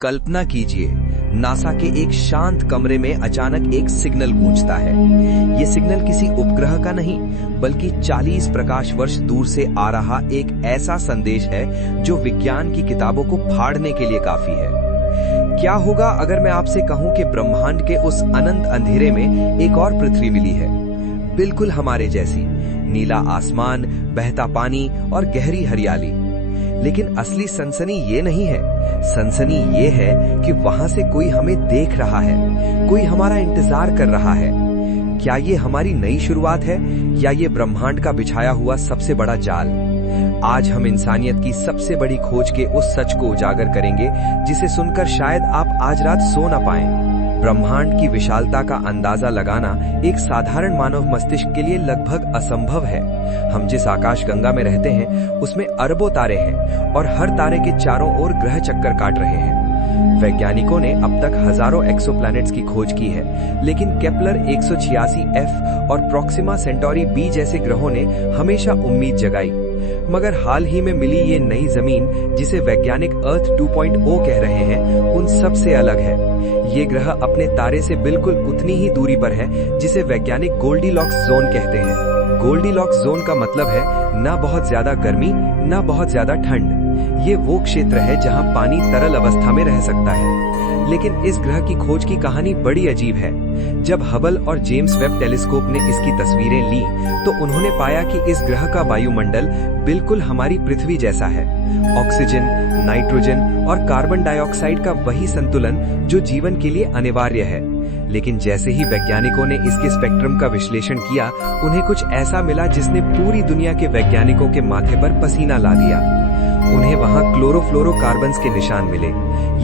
कल्पना कीजिए, नासा के एक शांत कमरे में अचानक एक सिग्नल गूंजता है। ये सिग्नल किसी उपग्रह का नहीं, बल्कि 40 प्रकाश वर्ष दूर से आ रहा एक ऐसा संदेश है जो विज्ञान की किताबों को फाड़ने के लिए काफी है। क्या होगा अगर मैं आपसे कहूं कि ब्रह्मांड के उस अनंत अंधेरे में एक और पृथ्वी मिली है, बिल्कुल हमारे जैसी, नीला आसमान, बहता पानी और गहरी हरियाली। लेकिन असली सनसनी ये नहीं है। सनसनी ये है कि वहां से कोई हमें देख रहा है, कोई हमारा इंतजार कर रहा है। क्या ये हमारी नई शुरुआत है या ये ब्रह्मांड का बिछाया हुआ सबसे बड़ा जाल? आज हम इंसानियत की सबसे बड़ी खोज के उस सच को उजागर करेंगे जिसे सुनकर शायद आप आज रात सो न पाएं। ब्रह्मांड की विशालता का अंदाजा लगाना एक साधारण मानव मस्तिष्क के लिए लगभग असंभव है। हम जिस आकाशगंगा में रहते हैं उसमें अरबों तारे हैं और हर तारे के चारों ओर ग्रह चक्कर काट रहे हैं। वैज्ञानिकों ने अब तक हजारों एक्सोप्लैनेट्स की खोज की है, लेकिन केपलर 186f और प्रोक्सिमा सेंटोरी बी जैसे ग्रहों ने हमेशा उम्मीद जगाई। मगर हाल ही में मिली ये नई जमीन, जिसे वैज्ञानिक अर्थ 2.0 कह रहे हैं, उन सब से अलग है। ये ग्रह अपने तारे से बिल्कुल उतनी ही दूरी पर है जिसे वैज्ञानिक गोल्डीलॉक्स जोन कहते हैं। गोल्डीलॉक्स जोन का मतलब है ना बहुत ज्यादा गर्मी, ना बहुत ज्यादा ठंड। ये वो क्षेत्र है जहां पानी तरल अवस्था में रह सकता है। लेकिन इस ग्रह की खोज की कहानी बड़ी अजीब है। जब हबल और जेम्स वेब टेलीस्कोप ने इसकी तस्वीरें ली, तो उन्होंने पाया कि इस ग्रह का वायुमंडल बिल्कुल हमारी पृथ्वी जैसा है। ऑक्सीजन, नाइट्रोजन और कार्बन डाइऑक्साइड का वही संतुलन जो जीवन के लिए अनिवार्य है। लेकिन जैसे ही वैज्ञानिकों ने इसके स्पेक्ट्रम का विश्लेषण किया, उन्हें कुछ ऐसा मिला जिसने पूरी दुनिया के वैज्ञानिकों के माथे पर पसीना ला दिया। उन्हें वहां क्लोरोफ्लोरोकार्बन्स के निशान मिले।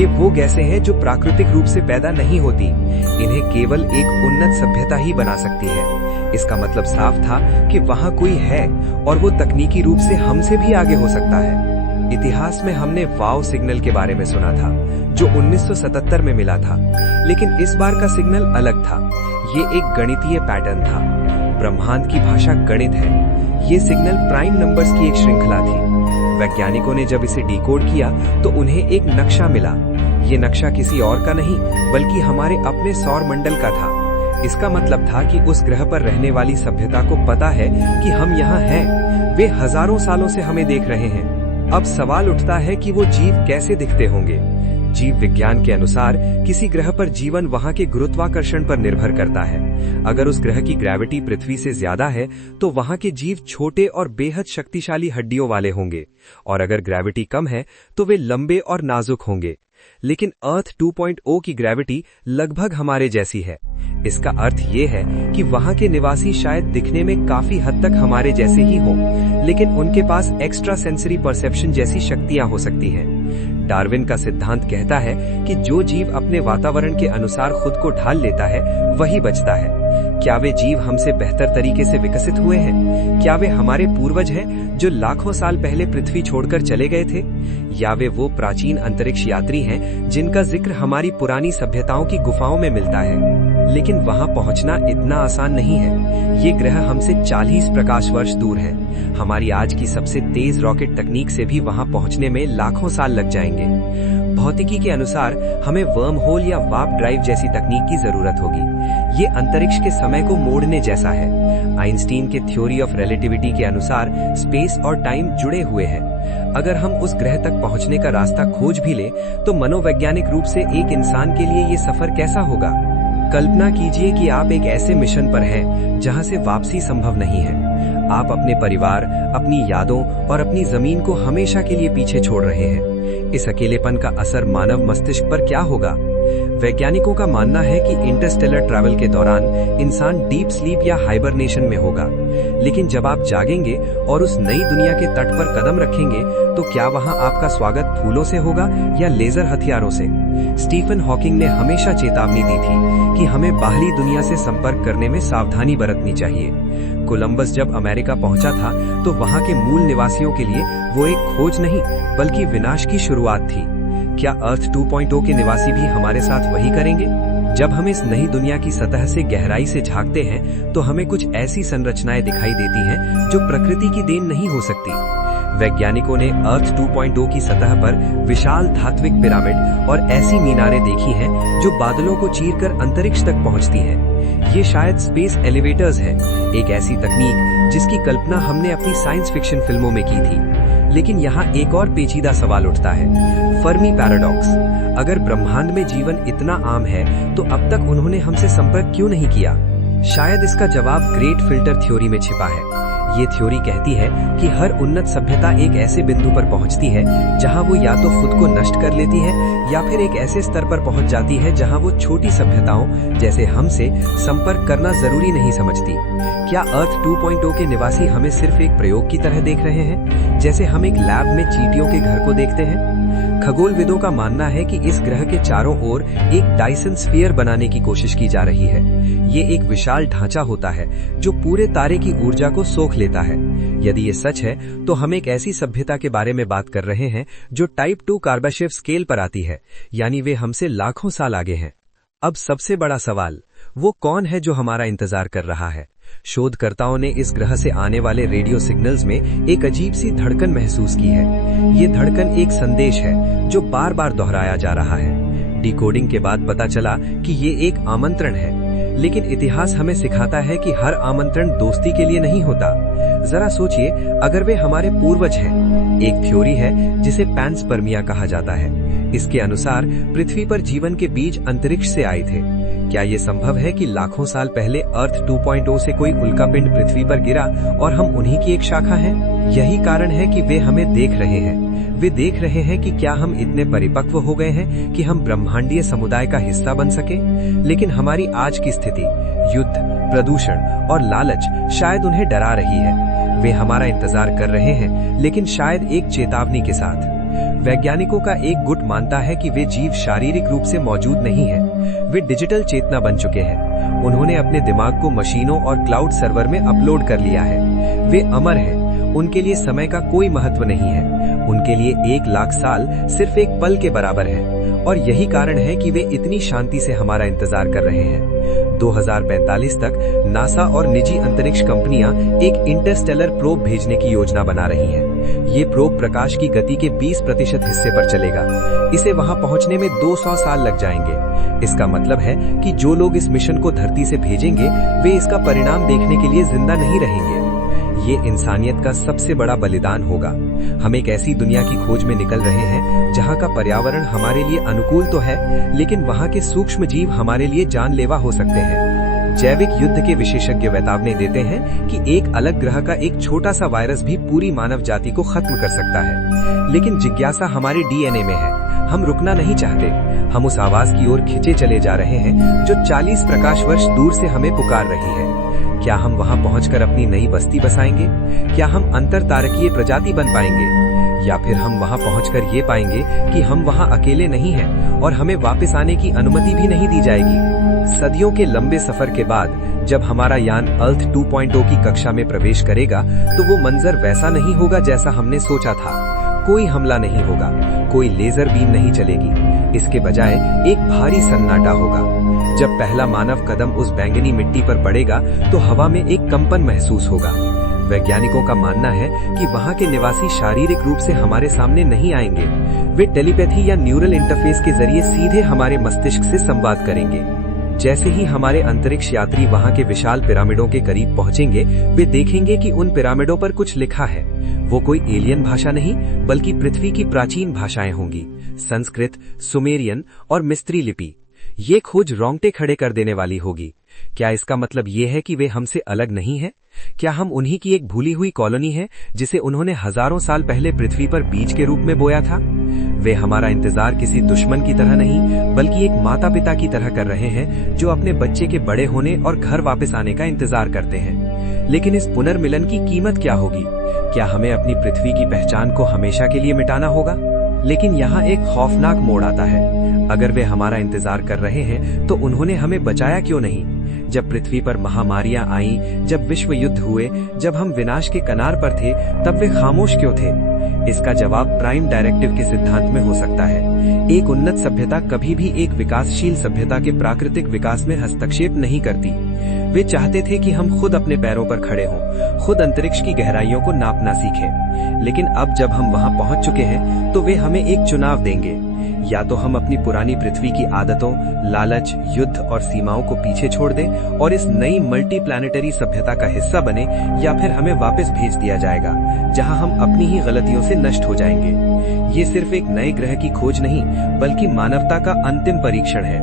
ये वो गैसें हैं जो प्राकृतिक रूप से पैदा नहीं होती। इन्हें केवल एक उन्नत सभ्यता ही बना सकती है। इसका मतलब साफ था कि वहां कोई है और वो तकनीकी रूप से हमसे भी आगे हो सकता है। इतिहास में हमने वाव सिग्नल के बारे में सुना था, जो 1977 में मिला था, लेकिन इस बार का सिग्नल अलग था। ये एक गणितीय पैटर्न था। ब्रह्मांड की भाषा गणित है। ये सिग्नल प्राइम नंबर्स की एक श्रृंखला थी। वैज्ञानिकों ने जब इसे डिकोड किया तो उन्हें एक नक्शा मिला। ये नक्शा किसी और का नहीं, बल्कि हमारे अपने सौर मंडल का था। इसका मतलब था कि उस ग्रह पर रहने वाली सभ्यता को पता है कि हम यहाँ हैं। वे हजारों सालों से हमें देख रहे हैं। अब सवाल उठता है कि वो जीव कैसे दिखते होंगे। जीव विज्ञान के अनुसार किसी ग्रह पर जीवन वहां के गुरुत्वाकर्षण पर निर्भर करता है। अगर उस ग्रह की ग्रेविटी पृथ्वी से ज्यादा है तो वहां के जीव छोटे और बेहद शक्तिशाली हड्डियों वाले होंगे, और अगर ग्रेविटी कम है तो वे लंबे और नाजुक होंगे। लेकिन अर्थ 2.0 की ग्रेविटी लगभग हमारे जैसी है। इसका अर्थ ये है कि वहां के निवासी शायद दिखने में काफी हद तक हमारे जैसे ही हों, लेकिन उनके पास एक्स्ट्रा सेंसरी परसेप्शन जैसी शक्तियां हो सकती हैं। डार्विन का सिद्धांत कहता है कि जो जीव अपने वातावरण के अनुसार खुद को ढाल लेता है वही बचता है। क्या वे जीव हमसे बेहतर तरीके से विकसित हुए हैं? क्या वे हमारे पूर्वज हैं जो लाखों साल पहले पृथ्वी छोड़कर चले गए थे? या वे वो प्राचीन अंतरिक्ष यात्री हैं जिनका जिक्र हमारी पुरानी सभ्यताओं की गुफाओं में मिलता है? लेकिन वहां पहुंचना इतना आसान नहीं है। ये ग्रह हमसे 40 प्रकाश वर्ष दूर है। हमारी आज की सबसे तेज रॉकेट तकनीक से भी वहां पहुंचने में लाखों साल लग जाएंगे। भौतिकी के अनुसार हमें वर्म होल या वार्प ड्राइव जैसी तकनीक की जरूरत होगी। ये अंतरिक्ष के समय को मोड़ने जैसा है। आइंस्टीन के थ्योरी ऑफ रिलेटिविटी के अनुसार स्पेस और टाइम जुड़े हुए हैं। अगर हम उस ग्रह तक पहुंचने का रास्ता खोज भी लें, तो मनोवैज्ञानिक रूप से एक इंसान के लिए ये सफर कैसा होगा? कल्पना कीजिए कि आप एक ऐसे मिशन पर हैं जहां से वापसी संभव नहीं है। आप अपने परिवार, अपनी यादों और अपनी जमीन को हमेशा के लिए पीछे छोड़ रहे हैं। इस अकेलेपन का असर मानव मस्तिष्क पर क्या होगा? वैज्ञानिकों का मानना है कि इंटरस्टेलर ट्रैवल के दौरान इंसान डीप स्लीप या हाइबरनेशन में होगा। लेकिन जब आप जागेंगे और उस नई दुनिया के तट पर कदम रखेंगे, तो क्या वहां आपका स्वागत फूलों से होगा या लेजर हथियारों से? स्टीफन हॉकिंग ने हमेशा चेतावनी दी थी कि हमें बाहरी दुनिया से संपर्क करने में सावधानी बरतनी चाहिए। कोलंबस जब अमेरिका पहुंचा था, तो वहां के मूल निवासियों के लिए वो एक खोज नहीं, बल्कि विनाश की शुरुआत थी। क्या अर्थ 2.0 के निवासी भी हमारे साथ वही करेंगे? जब हम इस नई दुनिया की सतह से गहराई से झांकते हैं, तो हमें कुछ ऐसी संरचनाएं दिखाई देती हैं जो प्रकृति की देन नहीं हो सकती। वैज्ञानिकों ने अर्थ 2.0 की सतह पर विशाल धात्विक पिरामिड और ऐसी मीनारें देखी हैं जो बादलों को चीरकर अंतरिक्ष तक पहुंचती हैं। ये शायद स्पेस एलिवेटर्स हैं, एक ऐसी तकनीक जिसकी कल्पना हमने अपनी साइंस फिक्शन फिल्मों में की थी। लेकिन यहाँ एक और पेचीदा सवाल उठता है, फर्मी पैराडॉक्स। अगर ब्रह्मांड में जीवन इतना आम है तो अब तक उन्होंने हमसे संपर्क क्यों नहीं किया? शायद इसका जवाब ग्रेट फिल्टर थ्योरी में छिपा है। ये थ्योरी कहती है कि हर उन्नत सभ्यता एक ऐसे बिंदु पर पहुंचती है जहां वो या तो खुद को नष्ट कर लेती है या फिर एक ऐसे स्तर पर पहुंच जाती है जहां वो छोटी सभ्यताओं जैसे हमसे संपर्क करना जरूरी नहीं समझती। क्या अर्थ 2.0 के निवासी हमें सिर्फ एक प्रयोग की तरह देख रहे हैं, जैसे हम एक लैब में चींटियों के घर को देखते हैं? खगोलविदों का मानना है कि इस ग्रह के चारों ओर एक डायसन स्फीयर बनाने की कोशिश की जा रही है। ये एक विशाल ढांचा होता है जो पूरे तारे की ऊर्जा को सोख लेता है। यदि ये सच है तो हम एक ऐसी सभ्यता के बारे में बात कर रहे हैं जो टाइप 2 कार्बाशेव स्केल पर आती है, यानी वे हमसे लाखों साल आगे हैं। अब सबसे बड़ा सवाल, वो कौन है जो हमारा इंतजार कर रहा है? शोधकर्ताओं ने इस ग्रह से आने वाले रेडियो सिग्नल्स में एक अजीब सी धड़कन महसूस की है। ये धड़कन एक संदेश है जो बार बार दोहराया जा रहा है। डिकोडिंग के बाद पता चला कि ये एक आमंत्रण है, लेकिन इतिहास हमें सिखाता है कि हर आमंत्रण दोस्ती के लिए नहीं होता। जरा सोचिए, अगर वे हमारे पूर्वज हैं। एक थ्योरी है जिसे पैंसपर्मिया कहा जाता है। इसके अनुसार पृथ्वी पर जीवन के बीज अंतरिक्ष से आए थे। क्या ये संभव है कि लाखों साल पहले अर्थ 2.0 से कोई उल्कापिंड पृथ्वी पर गिरा और हम उन्हीं की एक शाखा हैं? यही कारण है कि वे हमें देख रहे हैं। वे देख रहे हैं कि क्या हम इतने परिपक्व हो गए हैं कि हम ब्रह्मांडीय समुदाय का हिस्सा बन सके। लेकिन हमारी आज की स्थिति, युद्ध, प्रदूषण और लालच शायद उन्हें डरा रही है। वे हमारा इंतजार कर रहे हैं, लेकिन शायद एक चेतावनी के साथ। वैज्ञानिकों का एक गुट मानता है कि वे जीव शारीरिक रूप से मौजूद नहीं हैं। वे डिजिटल चेतना बन चुके हैं। उन्होंने अपने दिमाग को मशीनों और क्लाउड सर्वर में अपलोड कर लिया है। वे अमर हैं। उनके लिए समय का कोई महत्व नहीं है। उनके लिए 1,00,000 साल सिर्फ एक पल के बराबर है। और यही कारण है कि वे इतनी शांति से हमारा इंतजार कर रहे हैं। 2045 तक नासा और निजी अंतरिक्ष कंपनियां एक इंटरस्टेलर प्रोब भेजने की योजना बना रही हैं। ये प्रोब प्रकाश की गति के 20% हिस्से पर चलेगा। इसे वहां पहुंचने में 200 साल लग जाएंगे। इसका मतलब है कि जो लोग इस मिशन को धरती से भेजेंगे, वे इसका परिणाम देखने के लिए जिंदा नहीं रहेंगे। ये इंसानियत का सबसे बड़ा बलिदान होगा। हम एक ऐसी दुनिया की खोज में निकल रहे हैं जहां का पर्यावरण हमारे लिए अनुकूल तो है, लेकिन वहां के सूक्ष्म जीव हमारे लिए जानलेवा हो सकते हैं। जैविक युद्ध के विशेषज्ञ चेतावनी देते हैं कि एक अलग ग्रह का एक छोटा सा वायरस भी पूरी मानव जाति को खत्म कर सकता है। लेकिन जिज्ञासा हमारे डीएनए में है। हम रुकना नहीं चाहते। हम उस आवाज की ओर खिंचे चले जा रहे हैं जो 40 प्रकाश वर्ष दूर से हमें पुकार रही है। क्या हम वहां पहुंचकर अपनी नई बस्ती बसाएंगे? क्या हम अंतर तारकीय प्रजाति बन पाएंगे? या फिर हम वहां पहुंचकर ये पाएंगे कि हम वहां अकेले नहीं हैं और हमें वापस आने की अनुमति भी नहीं दी जाएगी? सदियों के लंबे सफर के बाद जब हमारा यान अर्थ 2.0 की कक्षा में प्रवेश करेगा तो वो मंजर वैसा नहीं होगा जैसा हमने सोचा था। कोई हमला नहीं होगा, कोई लेजर बीम नहीं चलेगी। इसके बजाय एक भारी सन्नाटा होगा। जब पहला मानव कदम उस बैंगनी मिट्टी पर पड़ेगा तो हवा में एक कंपन महसूस होगा। वैज्ञानिकों का मानना है कि वहां के निवासी शारीरिक रूप से हमारे सामने नहीं आएंगे। वे टेलीपैथी या न्यूरल इंटरफेस के जरिए सीधे हमारे मस्तिष्क से संवाद करेंगे। जैसे ही हमारे अंतरिक्ष यात्री वहां के विशाल पिरामिडों के करीब पहुंचेंगे, वे देखेंगे कि उन पिरामिडों पर कुछ लिखा है। वो कोई एलियन भाषा नहीं, बल्कि पृथ्वी की प्राचीन भाषाएं होंगी, संस्कृत, सुमेरियन और मिस्त्री लिपि। ये खोज रोंगटे खड़े कर देने वाली होगी। क्या इसका मतलब ये है कि वे हमसे अलग नहीं हैं? क्या हम उन्हीं की एक भूली हुई कॉलोनी है जिसे उन्होंने हजारों साल पहले पृथ्वी पर बीज के रूप में बोया था? वे हमारा इंतजार किसी दुश्मन की तरह नहीं, बल्कि एक माता पिता की तरह कर रहे हैं जो अपने बच्चे के बड़े होने और घर वापस आने का इंतजार करते हैं। लेकिन इस पुनर्मिलन की कीमत क्या होगी? क्या हमें अपनी पृथ्वी की पहचान को हमेशा के लिए मिटाना होगा? लेकिन यहाँ एक खौफनाक मोड़ आता है। अगर वे हमारा इंतजार कर रहे हैं तो उन्होंने हमें बचाया क्यों नहीं? जब पृथ्वी पर महामारियां आईं, जब विश्व युद्ध हुए, जब हम विनाश के कनार पर थे, तब वे खामोश क्यों थे? इसका जवाब प्राइम डायरेक्टिव के सिद्धांत में हो सकता है। एक उन्नत सभ्यता कभी भी एक विकासशील सभ्यता के प्राकृतिक विकास में हस्तक्षेप नहीं करती। वे चाहते थे कि हम खुद अपने पैरों पर खड़े हों, खुद अंतरिक्ष की गहराइयों को नापना सीखें। लेकिन अब जब हम वहां पहुंच चुके हैं, तो वे हमें एक चुनाव देंगे। या तो हम अपनी पुरानी पृथ्वी की आदतों, लालच, युद्ध और सीमाओं को पीछे छोड़ दें और इस नई मल्टी प्लैनेटरी सभ्यता का हिस्सा बने, या फिर हमें वापस भेज दिया जाएगा, जहां हम अपनी ही गलतियों से नष्ट हो जाएंगे। ये सिर्फ एक नए ग्रह की खोज नहीं, बल्कि मानवता का अंतिम परीक्षण है।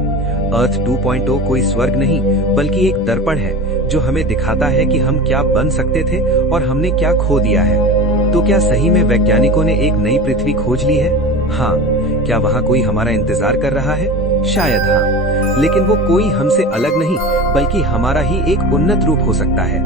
अर्थ 2.0 कोई स्वर्ग नहीं, बल्कि एक दर्पण है जो हमें दिखाता है कि हम क्या बन सकते थे और हमने क्या खो दिया है। तो क्या सही में वैज्ञानिकों ने एक नई पृथ्वी खोज ली है? हाँ। क्या वहाँ कोई हमारा इंतजार कर रहा है? शायद हाँ, लेकिन वो कोई हमसे अलग नहीं, बल्कि हमारा ही एक उन्नत रूप हो सकता है।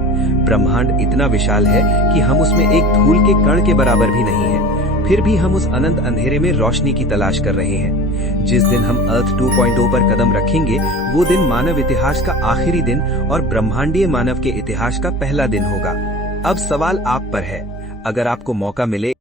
ब्रह्मांड इतना विशाल है कि हम उसमें एक धूल के कण के बराबर भी नहीं है, फिर भी हम उस अनंत अंधेरे में रोशनी की तलाश कर रहे हैं। जिस दिन हम अर्थ 2.0 पर कदम रखेंगे, वो दिन मानव इतिहास का आखिरी दिन और ब्रह्मांडीय मानव के इतिहास का पहला दिन होगा। अब सवाल आप पर है, अगर आपको मौका मिले